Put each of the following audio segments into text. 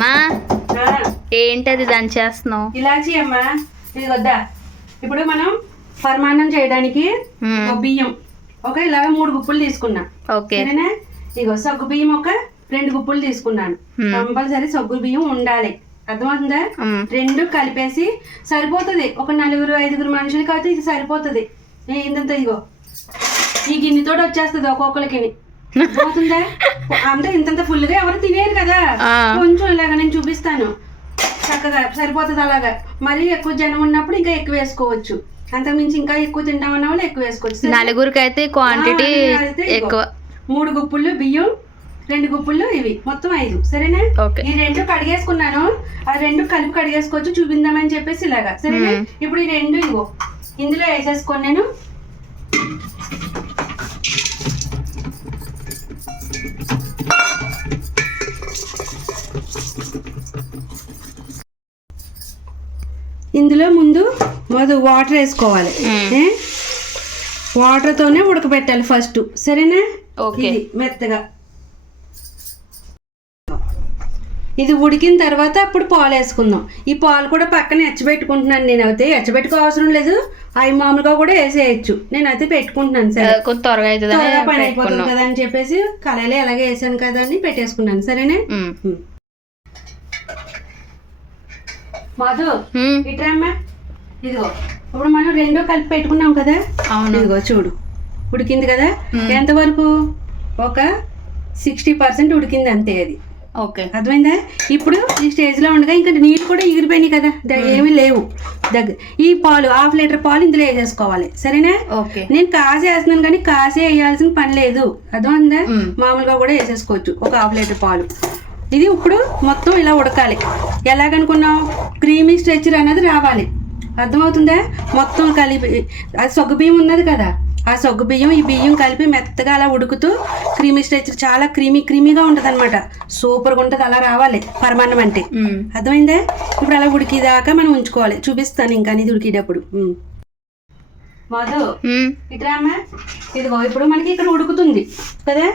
మా ఆ, ఏంటది దాన్ని చేస్తున్నావు? ఇలాచి అమ్మా. ఇది వద్దా ఇప్పుడు మనం పరమాన్నం చేయడానికి బియ్యం. ఒక ఇలా మూడు గుప్పులు తీసుకున్నా. ఓకే. ఇగో సగ్గు బియ్యం ఒక రెండు గుప్పులు తీసుకున్నాను. కంపల్సరీ సగ్గు బియ్యం ఉండాలి. అర్థమవుతుందా. రెండు కలిపేసి సరిపోతుంది. ఒక నలుగురు ఐదుగురు మనుషులకి అయితే ఇది సరిపోతుంది. ఏ, ఇంతంత ఇగో ఈ గిన్నెతో వచ్చేస్తుంది ఒక్కొక్కరికి అర్థమవుతుందా అంటే ఇంతంత ఫుల్గా ఎవరు తినేరు కదా. కొంచెం ఇలాగ నేను చూపిస్తాను. చక్కగా సరిపోతుంది అలాగా. మరీ ఎక్కువ జనం ఉన్నప్పుడు ఇంకా ఎక్కువ వేసుకోవచ్చు. అంతకుమించి ఇంకా ఎక్కువ తింటామన్న వాళ్ళు ఎక్కువ వేసుకోవచ్చు? నలుగురికి అయితే క్వాంటిటీ. ఎక్కువ. మూడు గుప్పులు బియ్యం రెండు గుప్పులు ఇవి. మొత్తం ఐదు. సరేనా? ఈ రెండు కడిగేసుకున్నాను. ఆ రెండు కలిపి కడిగేసుకోవచ్చు చూపిందామని చెప్పేసి ఇలాగా. సరేనా. ఇప్పుడు ఈ రెండు ఇగో ఇందులో వేసేసుకొని నేను. ఇందులో ముందు మొదలు వాటర్ వేసుకోవాలి? వాటర్తోనే ఉడకబెట్టాలి ఫస్ట్ సరేనా? ఓకే. మెత్తగా. ఇది ఉడికిన తర్వాత అప్పుడు పాలు వేసుకుందాం. ఈ పాలు కూడా పక్కన ఎచ్చబెట్టుకుంటున్నాను నేను. అయితే ఎచ్చబెట్టుకో అవసరం లేదు. అవి మామూలుగా కూడా వేసేయచ్చు. నేను అయితే పెట్టుకుంటున్నాను సరే. కొంచెం త్వరగా త్వరగా పని అయిపోతుంది కదా అని చెప్పేసి కళాయిలో ఎలాగే వేసాను కదా అని పెట్టేసుకున్నాను. సరేనా. మధు మ్మ్. ఇట్రమ్మా. ఇదిగో ఇప్పుడు మనం రెండో కలిపి పెట్టుకున్నాం కదా? అవును. ఇదిగో చూడు. ఉడికింది కదా. ఎంతవరకు ఒక సిక్స్టీ పర్సెంట్ ఉడికింది అంతే అది. ఓకే. అర్థమైందా? ఇప్పుడు ఈ స్టేజ్లో ఉండగా ఇంకా నీళ్ళు కూడా ఎగిరిపోయినాయి కదా. ద- ఏమీ లేవు. దగ్గర ఈ పాలు హాఫ్ లీటర్ పాలు ఇందులో వేసేసుకోవాలి. సరేనా? ఓకే. నేను కాసే వేస్తున్నాను కానీ కాసే వేయాల్సిన పని లేదు. అర్థమైందా? మ్మ్. మామూలుగా కూడా వేసేసుకోవచ్చు. ఒక హాఫ్ లీటర్ పాలు. ఇది ఇప్పుడు మొత్తం ఇలా ఉడకాలి. ఎలాగనుకున్నాం క్రీమీ స్ట్రెచర్ అనేది రావాలి. అర్థమవుతుందా? మొత్తం కలిపి అది సొగ్గు బియ్యం ఉన్నది కదా. ఆ సొగ్గు బియ్యం ఈ బియ్యం కలిపి మెత్తగా అలా ఉడుకుతూ క్రీమీ స్ట్రెచర్ చాలా క్రీమీ క్రీమీగా ఉంటుంది అనమాట సూపర్గా ఉంటుంది అలా రావాలి పరమాన్నం అంటే. అర్థమైందా? ఇప్పుడు అలా ఉడికిదాకా మనం ఉంచుకోవాలి. చూపిస్తాను ఇంకా ఇది ఉడికేటప్పుడు. మధు. ఇట్రామా ఇదిగో ఇప్పుడు మనకి ఇక్కడ ఉడుకుతుంది. కదా?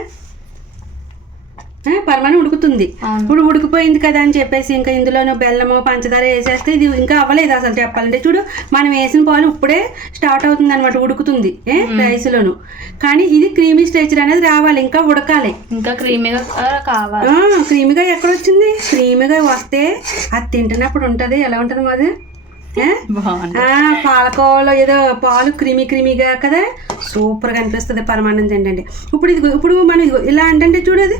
పరమాణం ఉడుకుతుంది. ఇప్పుడు ఉడికిపోయింది కదా అని చెప్పేసి ఇంకా ఇందులోనూ బెల్లము పంచదార వేసేస్తే ఇది ఇంకా అవ్వలేదు అసలు చెప్పాలంటే. చూడు మనం వేసిన పాలు ఇప్పుడే స్టార్ట్ అవుతుంది అనమాట ఉడుకుతుంది ఏ రైస్లోను. కానీ ఇది క్రీమీ స్ట్రెచర్ అనేది రావాలి ఇంకా ఉడకాలి. ఇంకా క్రీమీగా కావాలి. క్రీమీగా ఎక్కడ వచ్చింది క్రీమీగా వస్తే అది తింటున్నప్పుడు ఉంటుంది. ఎలా ఉంటుంది మాది? పాలకోవలో ఏదో పాలు క్రీమీ క్రీమీగా కదా? సూపర్గా అనిపిస్తుంది పరమాన్నం తింటండి ఇప్పుడు ఇది ఇప్పుడు మనం ఇలా అంటే చూడది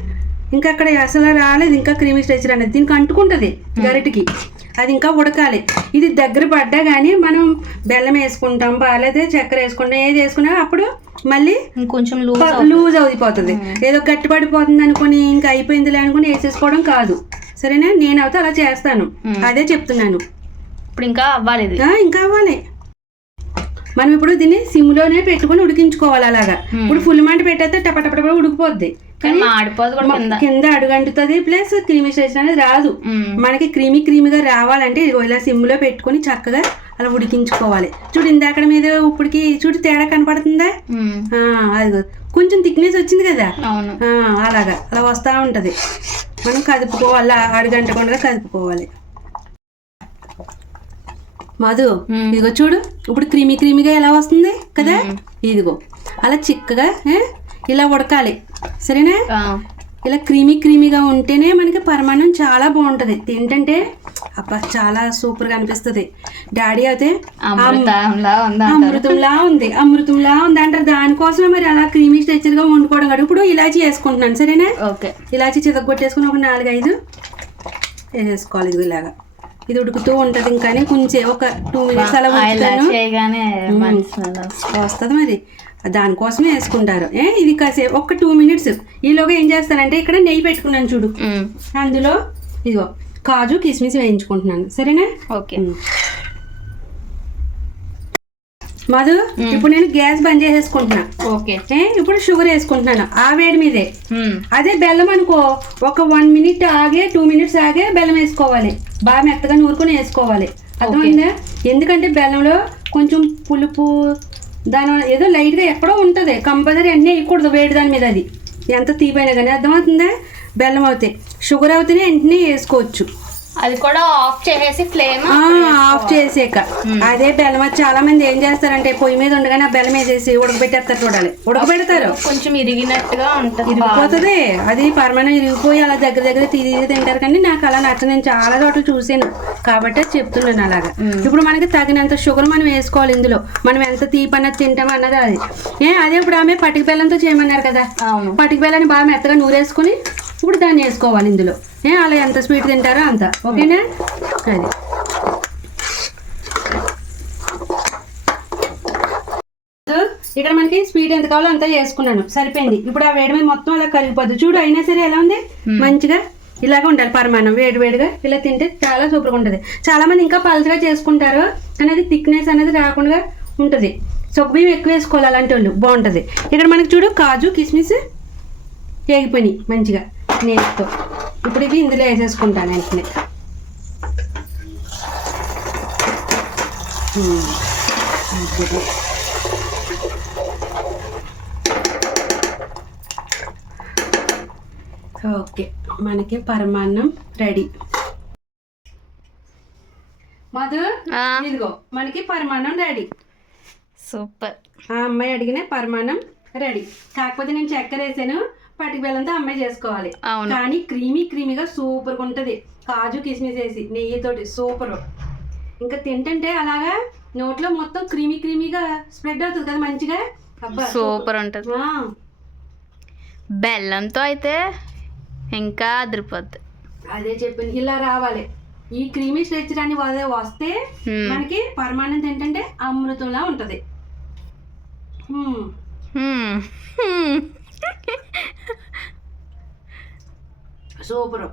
ఇంకా అక్కడ అసలు రాలేదు ఇంకా క్రీమీ స్ట్రెచర్ అనేది దీనికి అంటుకుంటుంది గరిటికి. అది ఇంకా ఉడకాలి. ఇది దగ్గర పడ్డా కానీ మనం బెల్లం వేసుకుంటాం బాగాలేదే చక్కెర వేసుకుంటాం ఏది వేసుకున్నా అప్పుడు మళ్ళీ ఇంకొంచెం లూజ్ లూజ్ అయిపోతుంది ఏదో గట్టి పడిపోతుంది అనుకుని ఇంకా అయిపోయిందిలే అనుకుని వేసేసుకోవడం కాదు. సరేనా? నేను అయితే అలా చేస్తాను. అదే చెప్తున్నాను. ఇప్పుడు ఇంకా అవ్వాలి ఇంకా అవ్వాలి. మనం ఇప్పుడు దీన్ని సిమ్లోనే పెట్టుకొని ఉడికించుకోవాలి అలాగా. ఇప్పుడు ఫుల్ మంట పెట్టేస్తే టపటపట ఉడికిపోద్ది. కింద. అడుగంటుతుంది ప్లస్ క్రీమీ స్టేషన్ అనేది రాదు. మనకి క్రీమీ క్రీమీగా రావాలంటే ఇలా సిమ్లో పెట్టుకొని చక్కగా అలా ఉడికించుకోవాలి. చూడు ఇందాక మీద ఇప్పటికి చూడు తేడా కనపడుతుందా? అదిగో. కొంచెం థిక్నెస్ వచ్చింది కదా? అలాగా. అలా వస్తూ ఉంటుంది. మనం కదుపుకోవాలి అడుగంటకుండా కదుపుకోవాలి. మధు. ఇదిగో చూడు. ఇప్పుడు క్రీమీ క్రీమీగా ఎలా వస్తుంది కదా? ఇదిగో. అలా చిక్కగా ఇలా ఉడకాలి. సరేనా? ఇలా క్రీమీ క్రీమీగా ఉంటేనే మనకి పరమాన్నం చాలా బాగుంటుంది. తింటంటే అబ్బా చాలా సూపర్గా అనిపిస్తుంది. డాడీ అయితే అమృతంలా ఉందా. అమృతంలా ఉంది అంటారు. దానికోసమే మరి అలా క్రీమీ స్ట్రెచర్గా వండుకోవడం కాదు. ఇప్పుడు ఇలాచి వేసుకుంటున్నాను. సరేనా? ఓకే. ఇలాచి చితగొట్టేసుకుని ఒక నాలుగైదు వేసేసుకోవాలి ఇది ఇలాగా. ఇది ఉడుకుతూ ఉంటుంది ఇంకా కొంచెం ఒక టూ మినిట్స్ అలా ఉంచుతాను వస్తుంది. మరి. దానికోసమే వేసుకుంటారు. ఏ ఇది కాసేపు ఒక టూ మినిట్స్ ఈలోగా ఏం చేస్తానంటే ఇక్కడ నెయ్యి పెట్టుకున్నాను చూడు. అందులో ఇదిగో కాజు కిస్మిస్ వేయించుకుంటున్నాను. సరేనా? ఓకే. మధు ఇప్పుడు నేను గ్యాస్ బంద్ చేసేసుకుంటున్నా. ఓకే. ఇప్పుడు షుగర్ వేసుకుంటున్నాను ఆ వేడి మీదే. అదే బెల్లం అనుకో ఒక వన్ మినిట్ ఆగే టూ మినిట్స్ ఆగే బెల్లం వేసుకోవాలి. బాగా మెత్తగా నూరుకొని వేసుకోవాలి. అర్థమైందా? ఎందుకంటే బెల్లంలో కొంచెం పులుపు దాని ఏదో లైట్గా ఎక్కడో ఉంటుంది. కంపల్సరీ అన్నీ వేయకూడదు వేడి దాని మీద అది. ఎంత తీపైనా కానీ అర్థమవుతుందా? బెల్లం అవుతాయి షుగర్ అవుతేనే వెంటనే వేసుకోవచ్చు. అది కూడా ఆఫ్ చేసేసి ఫ్లేమ్ ఆఫ్ చేసాక. అదే బెల్లం చాలా మంది ఏం చేస్తారంటే పొయ్యి మీద ఉండగానే ఆ బెల్లం వేసేసి ఉడకబెట్టేస్తారు చూడాలి. ఉడకబెడతారు. కొంచెం ఇరిగినట్టుగా ఉంటది ఇరిగిపోతుంది. అది పరమాణం ఇరిగిపోయి అలా దగ్గర దగ్గర తిరిగి తింటారు కానీ నాకు అలా నచ్చ నేను చాలా చోట్ల చూసాను. కాబట్టి చెప్తున్నాను అలాగా. ఇప్పుడు మనకి తగినంత షుగర్ మనం వేసుకోవాలి ఇందులో. మనం ఎంత తీపి అన్నది తింటాం అన్నది అది. ఏ అదే ఇప్పుడు ఆమె పటిక బెల్లంతో చేయమన్నారు కదా. పటిక బెల్లాన్ని బాగా మెత్తగా నూరేసుకొని ఇప్పుడు దాన్ని వేసుకోవాలి ఇందులో. అలా ఎంత స్వీట్ తింటారో అంత. ఓకేనా? అది ఇక్కడ మనకి స్వీట్ ఎంత కావాలో అంతా చేసుకున్నాను. సరిపోయింది. ఇప్పుడు ఆ వేడి మీద మొత్తం అలా కరిగిపోద్ది. చూడు అయినా సరే ఎలా ఉంది? మంచిగా ఇలాగ ఉండాలి పరమాణం వేడి వేడిగా ఇలా తింటే చాలా సూపర్గా ఉంటుంది. చాలా మంది ఇంకా పలచగా చేసుకుంటారు కానీ అది థిక్నెస్ అనేది రాకుండా ఉంటుంది. సొబ్బియం ఎక్కువ వేసుకోవాలి అలాంటి వాళ్ళు బాగుంటుంది. ఇక్కడ మనకి చూడు కాజు కిస్మిస్ వేగిపోయినాయి మంచిగా. నేతితో. ఇప్పుడు ఇవి ఇందులో వేసేసుకుంటాను వెంటనే. మంచిది. ఓకే మనకి పరమాన్నం రెడీ. మధు ఇదిగో మనకి పరమాన్నం రెడీ. సూపర్. ఆ అమ్మాయి అడిగిన పరమాన్నం రెడీ. కాకపోతే నేను చక్కెర వేసాను. పటిక బెల్లంతో అమ్మాయి చేసుకోవాలి. కానీ క్రీమీ క్రీమీగా సూపర్గా ఉంటుంది. కాజు కిస్మిస్ వేసి నెయ్యితోటి సూపర్. ఇంకా తింటుంటే అలాగా నోట్లో మొత్తం క్రీమీ క్రీమీగా స్ప్రెడ్ అవుతుంది కదా మంచిగా? సూపర్ ఉంటది. బెల్లంతో అయితే ఇంకా అదిరిపోద్ది. అదే చెప్పింది ఇలా రావాలి. ఈ క్రీమీ స్ట్రెచర్ అని వస్తే. మనకి పరమాన్నం తింటుంటే అమృతంలా ఉంటది. సూపర్.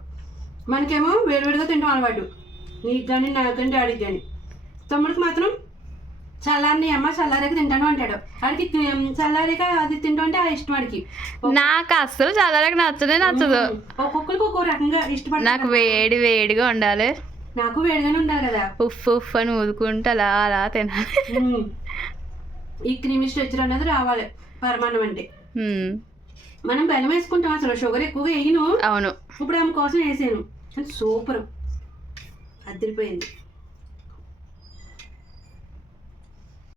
మనకేమో వేడివేడిగా తింటాం అలవాటు. నీకు కానీ నాకు కానీ డాడీకి కానీ తమ్ముడికి మాత్రం చల్లారిని అమ్మ చల్లారిక తింటాను అంటాడు. వాడికి తి- చల్లారిక అది తింటా అంటే ఆ ఇష్టం వాడికి నాకు అస్సలు చదవడానికి నచ్చదే. నచ్చదు ఒక్కొక్కరికి ఒక్కో రకంగా ఇష్టపడతారు నాకు వేడి వేడిగా ఉండాలి. నాకు వేడిగానే ఉండాలి కదా. ఉఫ్ ఉఫ్ అని ఊదుకుంటూ అలా అలా తినాలి. ఈ క్రీమీ స్ట్రెచర్ అనేది రావాలి. పరమాన్నం అంటే. మనం బెల్లం వేసుకుంటాం అసలు షుగర్ ఎక్కువగా వేయను. అవును. ఇప్పుడు ఆమె కోసం వేసాను. సూపర్. అదిరిపోయింది.